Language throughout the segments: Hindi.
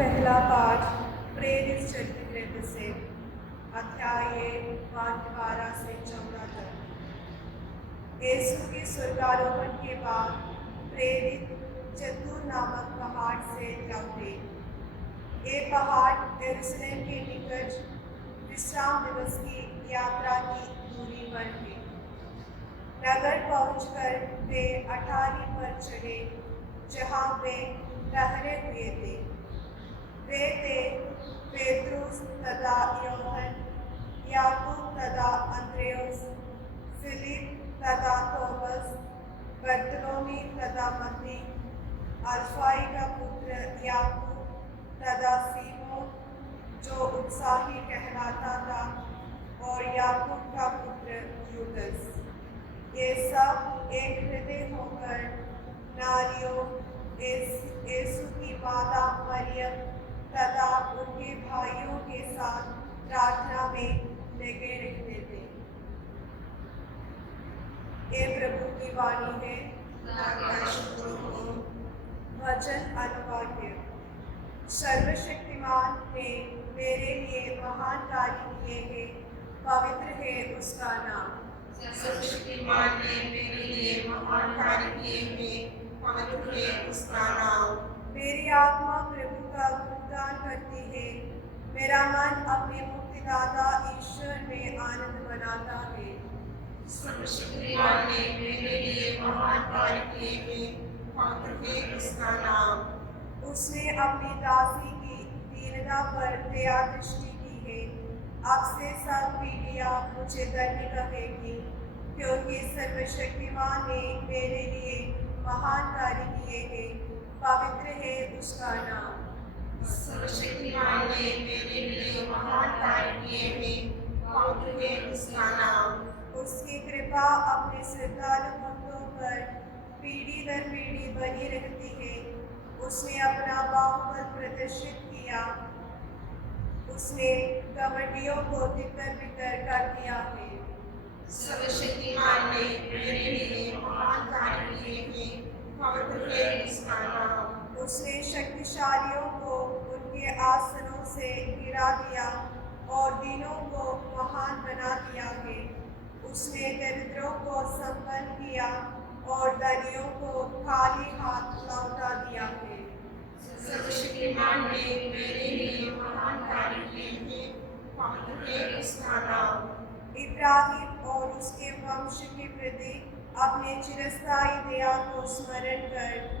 पहला पाठ प्रेरित चरित्र से अध्याय 12 से 14 तक। यीशु के स्वर्गारोहण के बाद प्रेरित जतून नामक पहाड़ से लौटे। ये पहाड़ यरूशलेम के निकट विश्राम दिवस की यात्रा की दूरी पर थे। नगर पहुंचकर वे अटारी पर चढ़े जहां वे ठहरे हुए थे। वे थे पेत्रुस तथा यूहन्ना, याकूब तथा अंद्रयास, फिलिप तथा थोमस, बरतुलोमी तथा मत्ती, अल्फाई का पुत्र याकूब तथा सीमोन जो उत्साही कहलाता था, और याकूब का पुत्र यूदस। ये सब एक हृदय होकर नारियों यीशु की माता मरियम तथा उनके भाइयों के साथ प्रार्थना में लगे रहते थे। ये प्रभु की वाणी है। वचन अनुवाद। सर्वशक्तिमान ने मेरे लिए महान कार्य किए हैं, पवित्र है उसका नाम। सर्वशक्तिमान ने मेरे लिए महान कार्य किए हैं, पवित्र है उसका नाम। मेरी आत्मा प्रभु का गुणगान करती है, मेरा मन अपने मुक्तिदाता ईश्वर में आनंद मनाता है। सर्वशक्तिमान ने मेरे लिए महान कार्य किए हैं, पवित्र है उसका नाम। उसने अपनी दासी की दीनता पर दया दृष्टि की है। अब से सब पीढ़ियां मुझे धन्य कहेगी, क्योंकि सर्वशक्तिमान ने मेरे लिए महान कार्य किए हैं, पवित्र है उसका नाम। सर्वशक्तिमान ने मेरे लिए महान कार्य किए हैं, पवित्र है उसका नाम। उसकी कृपा अपने श्रद्धालु भक्तों पर पीढ़ी दर पीढ़ी बनी रहती है। उसने अपना बाहुबल प्रदर्शित किया, उसने कमटियों को तितर बितर कर दिया है। सर्वशक्तिमान ने मेरे लिए महान कार्य किए हैं, पवित्र है उसका नाम। उसने शक्तिशालियों को उनके आसनों से गिरा दिया और दीनों को महान बना दिया है। उसने दरिद्रों को संपन्न किया और धनियों को खाली हाथ लौटा दिया है। सर्वशक्तिमान ने मेरे लिए महान कार्य किए हैं, पवित्र है उसका नाम। इब्राहिम और उसके वंश के प्रति अपने चिरस्थायी दया को स्मरण कर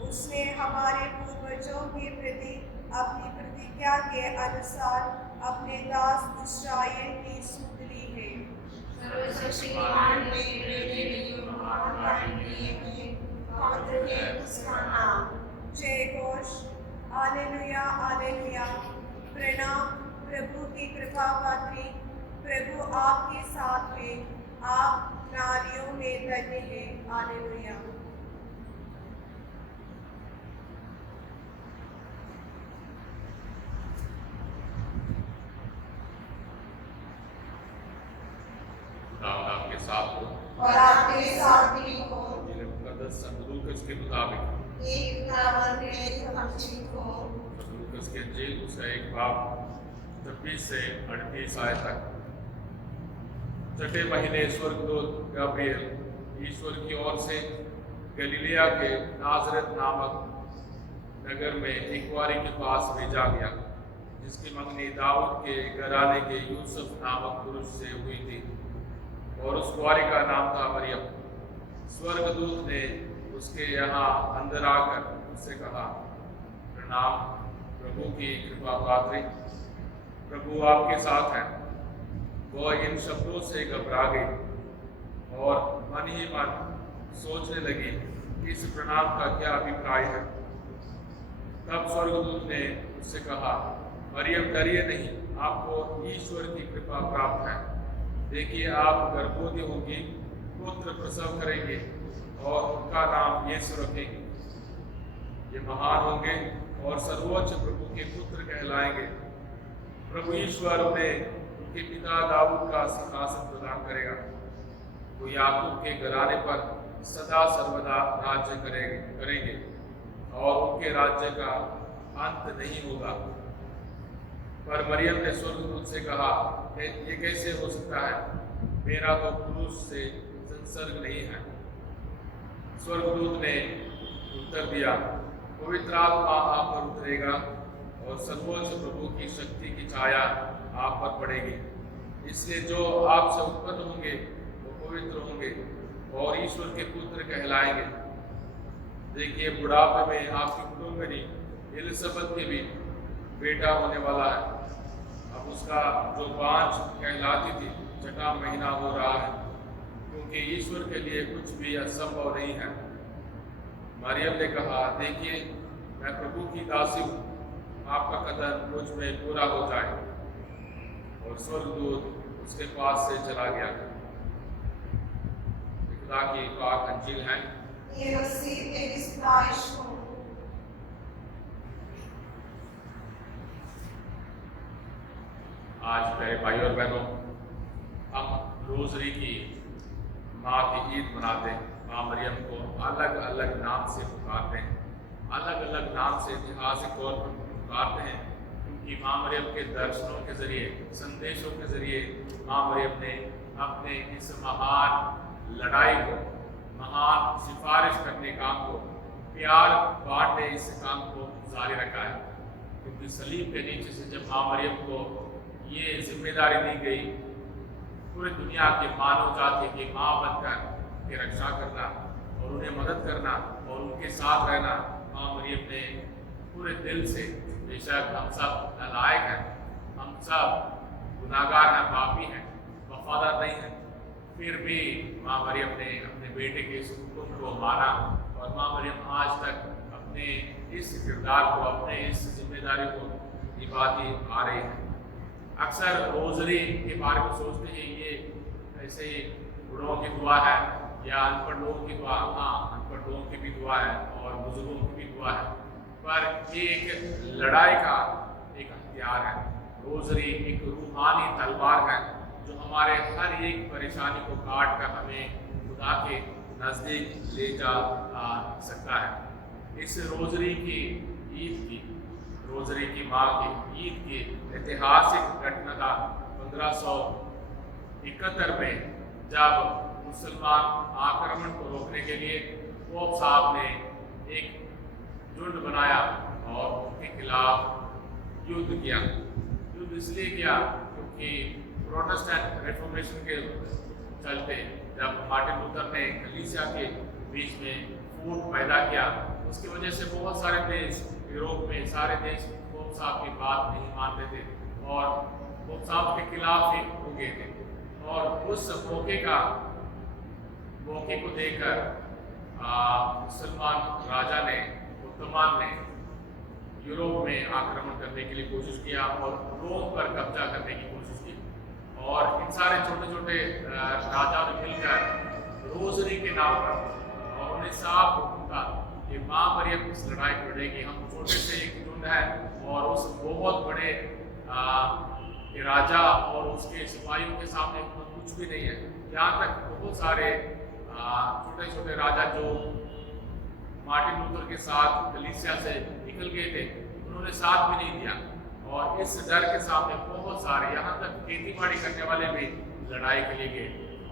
उसने हमारे पूर्वजों के प्रति अपनी प्रतिज्ञा के अनुसार अपने दास इस्राएल की सुध ली है। सर्वशक्तिमान ने मेरे लिए महान कार्य किए हैं, पवित्र है उसका नाम। जय घोष, हालेलुया हालेलुया। प्रणाम प्रभु की कृपा पात्री, प्रभु आपके साथ है, आप नारियों में धन्य है। हालेलुया। आपके साथ हो और आपके साथ भी हो। मेरे मुकद्दस संत लूकास के मुताबिक एक खुदावंद में हमें हो। लूकास के इंजील उसका एक बाब 26 से 38 आयत तक। छठे महीने स्वर्गदूत गब्रिएल ईश्वर की ओर से गलीलिया के नाजरत नामक नगर में एक कुंवारी के पास भेजा गया, जिसकी मंगनी दाऊद के घराने के यूसुफ नामक पुरुष से हुई थी, और उस कुंवारी का नाम था मरियम। स्वर्गदूत ने उसके यहाँ अंदर आकर उससे कहा, प्रणाम प्रभु की कृपा पात्री, प्रभु आपके साथ है। वह इन शब्दों से घबरा गई और मन ही मन सोचने लगी कि इस प्रणाम का क्या अभिप्राय है। तब स्वर्गदूत ने उससे कहा, मरियम डरिए नहीं, आपको ईश्वर की कृपा प्राप्त है। देखिए, आप गर्भवती होंगी, पुत्र प्रसव करेंगे और उनका नाम यीशु रखेंगे। ये महान होंगे और सर्वोच्च प्रभु के पुत्र कहलाएंगे। प्रभु ईश्वर उन्हें उनके पिता दाऊद का सिंहासन प्रदान करेगा। वो याकूब के घराने पर सदा सर्वदा राज्य करेंगे और उनके राज्य का अंत नहीं होगा। पर मरियम ने स्वर्गदूत से कहा, ये कैसे हो सकता है? मेरा तो पुरुष से संसर्ग नहीं है। स्वर्गदूत ने उत्तर दिया, पवित्र आत्मा आप पर उतरेगा और सर्वोच्च प्रभु की शक्ति की छाया आप पर पड़ेगी। इसलिए जो आपसे उत्पन्न होंगे वो पवित्र होंगे और ईश्वर के पुत्र कहलाएंगे। देखिए, बुढ़ापे में आपकी कुटुंबिनी एलिसबेथ के भी बेटा होने वाला है। अब उसका जो 5 कहलाती थी 6वां महीना हो रहा है, क्योंकि ईश्वर के लिए कुछ भी असंभव नहीं है। मरियम ने कहा, देखिए मैं प्रभु की दासी हूँ, आपका कदर मुझ में पूरा हो जाए। और स्वर्गदूत उसके पास से चला गया। खुदा की पाक अंजील है। आज मेरे भाई और बहनों, हम रोजरी की माँ की ईद मनाते हैं। माँ मरियम को अलग अलग नाम से पुकारते हैं, अलग अलग नाम से ऐतिहासिक तौर पर पुकारते हैं, क्योंकि माँ मरियम के दर्शनों के जरिए, संदेशों के जरिए माँ मरियम ने अपने इस महान लड़ाई को, महान सिफारिश करने काम को, प्यार बांटने इस काम को जारी रखा है। क्योंकि सलीब के नीचे से जब माँ मरियम को ये जिम्मेदारी दी गई, पूरी दुनिया की मानव जाति की माँ बनकर की रक्षा करना और उन्हें मदद करना और उनके साथ रहना, माँ मरियम ने पूरे दिल से, बेशक हम सब नालायक हैं, हम सब गुनाहगार हैं, पापी हैं, वफादार नहीं हैं, फिर भी माँ मरियम ने अपने बेटे के इस हुक्म को माना और माँ मरियम आज तक अपने इस किरदार को, अपने इस जिम्मेदारी को निभाती आ रही है। अक्सर रोजरी के बारे में सोचते हैं ये ऐसे ही बूढ़ों की दुआ है या अनपढ़ लोगों की दुआ। हाँ, अनपढ़ लोगों की भी दुआ है और बुजुर्गों की भी दुआ है, पर ये एक लड़ाई का एक हथियार है। रोजरी एक रूहानी तलवार है जो हमारे हर एक परेशानी को काट कर हमें खुदा के नज़दीक ले जा सकता है। इस रोजरी की ईद की, रोजरी की माँ की ईद की ऐतिहासिक घटना था 1571 में, जब मुसलमान आक्रमण को रोकने के लिए पोप साहब ने एक झुंड बनाया और उनके खिलाफ युद्ध किया। युद्ध इसलिए किया क्योंकि प्रोटेस्टेंट रिफॉर्मेशन के चलते जब मार्टिन लूथर ने कलीसिया के बीच में फूट पैदा किया, उसकी वजह से बहुत सारे देश, यूरोप में सारे देश पोप साहब की बात नहीं मानते थे और पोप साहब के खिलाफ ही हो गए थे। और उस मौके को देखकर मुसलमान राजा ने, उत्तमान ने यूरोप में आक्रमण करने के लिए कोशिश किया और रोम पर कब्जा करने की कोशिश की। और इन सारे छोटे छोटे राजाओं ने मिलकर रोजरी के नाम पर और उन्हें साफ हुक्म था कि माँ मरियम इस लड़ाई को लड़ेगी। हम छोटे से एक झुंड है और उस बहुत बड़े राजा और उसके सिपाहियों के सामने कुछ भी नहीं है। यहाँ तक बहुत सारे छोटे छोटे राजा जो मार्टिन लूथर के साथ कलीसिया से निकल गए थे, उन्होंने साथ भी नहीं दिया। और इस डर के सामने बहुत सारे, यहाँ तक खेती बाड़ी करने वाले भी लड़ाई के लिए गए।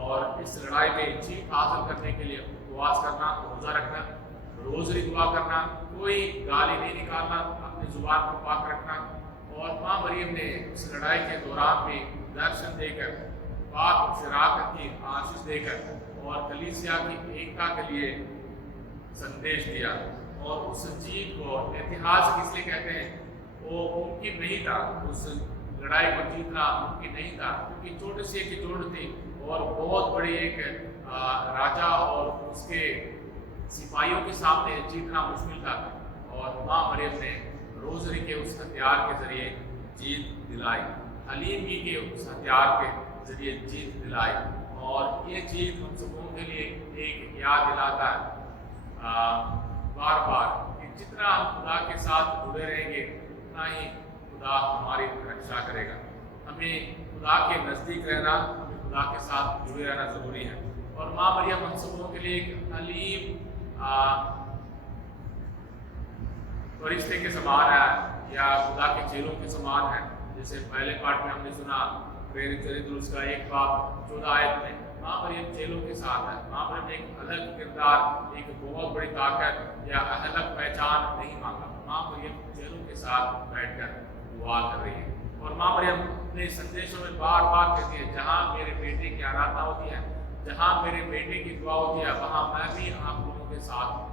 और इस लड़ाई में जीत हासिल करने के लिए उपवास करना, रोजा रखना, रोजरी दुआ करना, कोई गाली नहीं निकालना, अपनी जुबान को पाक रखना। और माँ मरियम ने उस लड़ाई के दौरान भी दर्शन देकर, पाक शराकत की आशीष देकर और कलीसिया की एकता के लिए संदेश दिया। और उस जीत को ऐतिहासिक इसलिए कहते हैं, वो मुमकिन नहीं था, उस लड़ाई को जीतना मुमकिन नहीं था, क्योंकि छोटी सी एक झुंड थी और बहुत बड़ी एक राजा और उसके सिपाहियों के सामने जीतना मुश्किल था। और माँ मरियम ने रोजरी के उस हथियार के जरिए जीत दिलाई, हलीमी के उस हथियार के जरिए जीत दिलाई। और ये जीत हम सबों के लिए एक याद दिलाता है बार बार कि जितना हम खुदा के साथ जुड़े रहेंगे उतना ही खुदा हमारी रक्षा करेगा। हमें खुदा के नज़दीक रहना, हमें खुदा के साथ जुड़े रहना ज़रूरी है। और माँ मरियम हम सबों के लिए एक हलीम फरिश्ते के समान है या खुदा के चेलों के समान है। जैसे पहले पार्ट में हमने सुना प्रेरित चरित्र उसका 1:14 में माँ मरियम चेलों के साथ है। माँ मरियम एक अलग किरदार, एक बहुत बड़ी ताकत या अलग पहचान नहीं मांगा। माँ मरियम चेलों के साथ बैठकर दुआ कर रही है और माँ मरियम अपने संदेशों में बार बार कहती है, जहाँ मेरे बेटे की आराधना होती है, जहाँ मेरे बेटे की दुआ होती है, वहाँ मैं भी आप लोगों के साथ हूँ।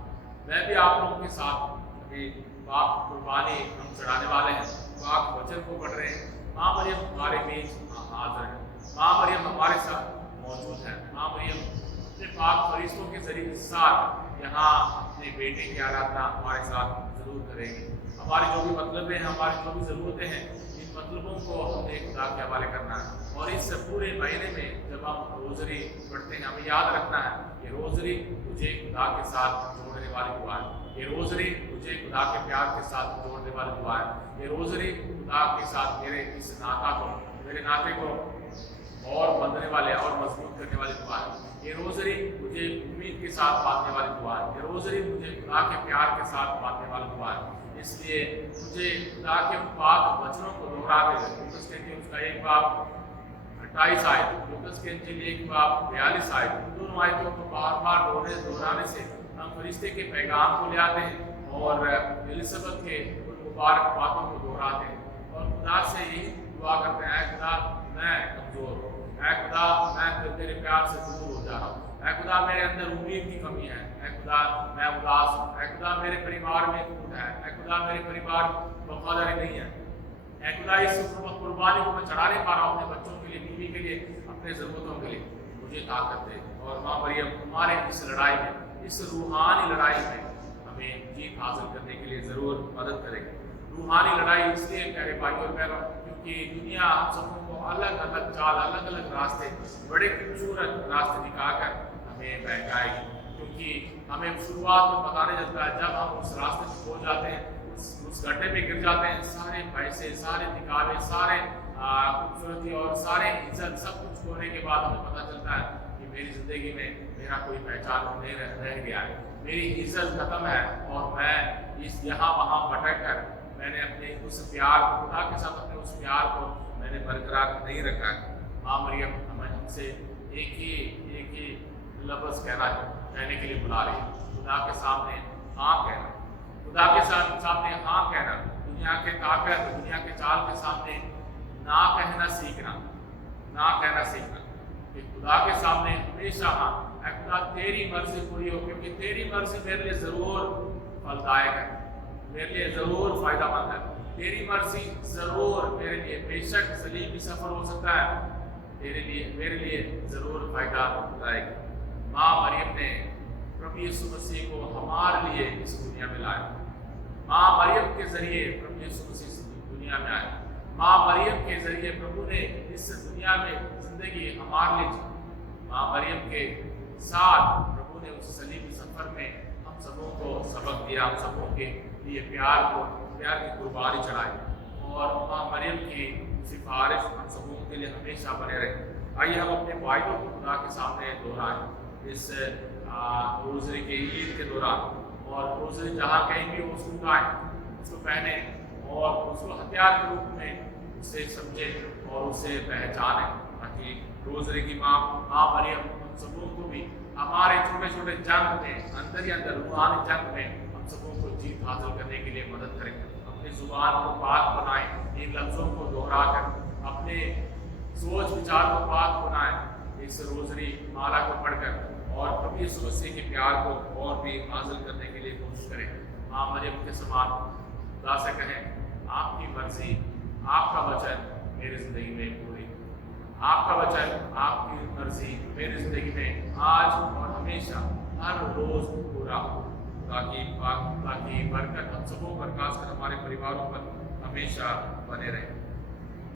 मैं भी आप लोगों के साथ अभी पाक कुर्बानी हम चढ़ाने वाले हैं, पाक वचन को पढ़ रहे हैं। माँ मरियम हमारे बीच हाजिर है। माँ मरियम हमारे साथ मौजूद है। माँ मरियम अपने पाक फरिश्तों के जरिए साथ यहाँ अपने बेटे की आराधना हमारे साथ जरूर करेंगे। हमारे जो भी मतलब हैं, हमारी जो भी ज़रूरतें हैं, इन मतलबों को हमने खुदा के हवाले करना है। और इस पूरे महीने में जब हम रोज़री पढ़ते हैं, हमें याद रखना है ये रोज़री मुझे खुदा के साथ जोड़ने वाली दुआ है। ये रोज़री मुझे खुदा के प्यार के साथ जोड़ने वाली दुआ है। ये रोज़री खुदा के साथ मेरे इस मेरे नाते को और बंधने वाले और मजबूत करने वाली दुआ है। ये रोज़री मुझे उम्मीद के साथ बांधने वाली दुआ है। ये रोज़री मुझे खुदा के प्यार के साथ बांधने वाली दुआ है। इसलिए मुझे खुदा के पाक वचनों को दोहराते हुए लूकस के अंजील उसका 1:28 आयत, लूकस के अंजील 1:42 आयत, दोनों आयतों को बार बार दोहराने से हम फरिश्ते के पैगाम को ले आते हैं और एलिज़ाबेथ के उन मुबारक बातों को दोहराते हैं और खुदा से यही दुआ करते हैं, खुदा मैं कमज़ोर हूँ, खुदा मैं तेरे प्यार से दूर हो जा रहा हूँ, खुदा मेरे अंदर उम्मीद की कमी है, खुदा मैं उदास हूँ, खुदा मेरे परिवार में टूट है, खुदा मेरे परिवार वफादारी नहीं है, खुदा इस कुर्बानी को मैं चढ़ा नहीं पा रहा हूँ अपने बच्चों के लिए, बीवी के लिए, अपने ज़रूरतों के लिए, मुझे ताकत दे। और माँ मरियम हमारे इस लड़ाई में, इस रूहानी लड़ाई में हमें जीत हासिल करने के लिए ज़रूर मदद करेगी। रूहानी लड़ाई इसलिए प्यारे भाइयों और बहनों, क्योंकि दुनिया हम सबों को अलग अलग चाल, अलग अलग रास्ते, बड़े खूबसूरत रास्ते दिखाकर हमें बहकाएगी। क्योंकि हमें शुरुआत में पता नहीं चलता है, जब हम उस रास्ते में खो जाते हैं, उस गड्ढे में गिर जाते हैं, सारे पैसे, सारे दिखावे, सारे खूबसूरती और सारे इज्जत सब कुछ खोने के बाद हमें पता चलता है कि मेरी ज़िंदगी में मेरा कोई पहचान नहीं रह गया है, मेरी इज्जत खत्म है और मैं इस यहाँ वहाँ भटक कर मैंने अपने उस प्यार खुदा के साथ अपने उस प्यार को मैंने बरकरार नहीं रखा है। माँ मरियम हमें हमसे एक ही लफ्ज़ कहने के लिए बुला रही है, खुदा के सामने हाँ कहना, खुदा के सामने हाँ कहना, दुनिया के ताकत, दुनिया के चाल के सामने ना कहना सीखना, ना कहना सीखना कि खुदा के सामने हमेशा हाँ, खुदा तेरी मर्जी पूरी हो, क्योंकि तेरी मर्जी मेरे लिए ज़रूर फलदायक है, मेरे लिए ज़रूर फ़ायदामंद है, तेरी मर्जी ज़रूर मेरे लिए, बेशक सलीबी सफ़र हो सकता है, मेरे लिए ज़रूर फ़ायदा लाएगी। माँ मरियम ने प्रभु यीशु मसीह को हमारे लिए इस दुनिया में लाया। माँ मरियम के ज़रिए प्रभु यीशु मसीह दुनिया में आए। माँ मरियम के ज़रिए प्रभु ने इस दुनिया में ज़िंदगी हमारे लिए जी। माँ मरियम के साथ प्रभु ने उस सलीबी सफ़र में हम सबों को सबक दिया, हम सबों के लिए प्यार की कुर्बानी चढ़ाई और माँ मरियम की सिफारिश हम सबों के लिए हमेशा बने रहे। आइए हम अपने भाइयों को खुदा के सामने दोहराएं इस रोज़री के ईद के दौरान, और रोज़री जहाँ कहीं भी हो उसको उठाएं, उसको पहने और उसको हथियार के रूप में उसे समझें और उसे पहचानें, ताकि रोज़री की माँ मरियम हम सबों को भी हमारे छोटे छोटे जंग में, अंदर ही अंदर रूहानी जंग में हम सबों को जीत हासिल करने के लिए मदद करें। अपनी ज़ुबान को पाक बनाएं, इन लफ्ज़ों को दोहरा कर अपने सोच विचार को पाक बनाएं, इस रोज़री माला को पढ़कर, और प्रभु यीशु मसीह के प्यार को और भी हासिल करने के लिए कोशिश करें। माँ मरियम के समान खुदा से कहें, आपकी मर्जी, आपका वचन मेरी ज़िंदगी में पूरी, आपका वचन, आपकी मर्जी मेरी ज़िंदगी में आज और हमेशा हर रोज़ पूरा हो, ताकि बरकत हम सबों पर, खासकर हमारे परिवारों पर हमेशा बने रहे।